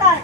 Baju.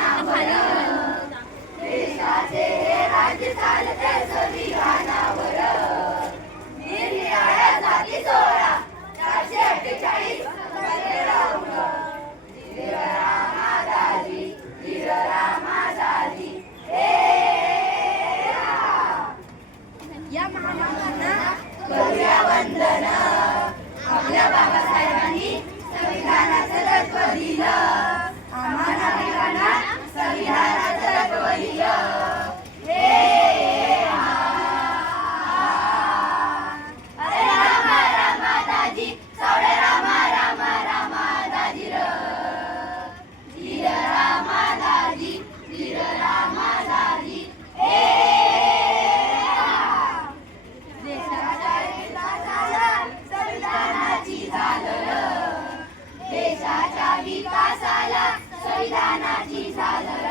या महामानवांना करूया वंदन आपल्या बाबासाहेबांनी संविधानाचा संविधानाची सादर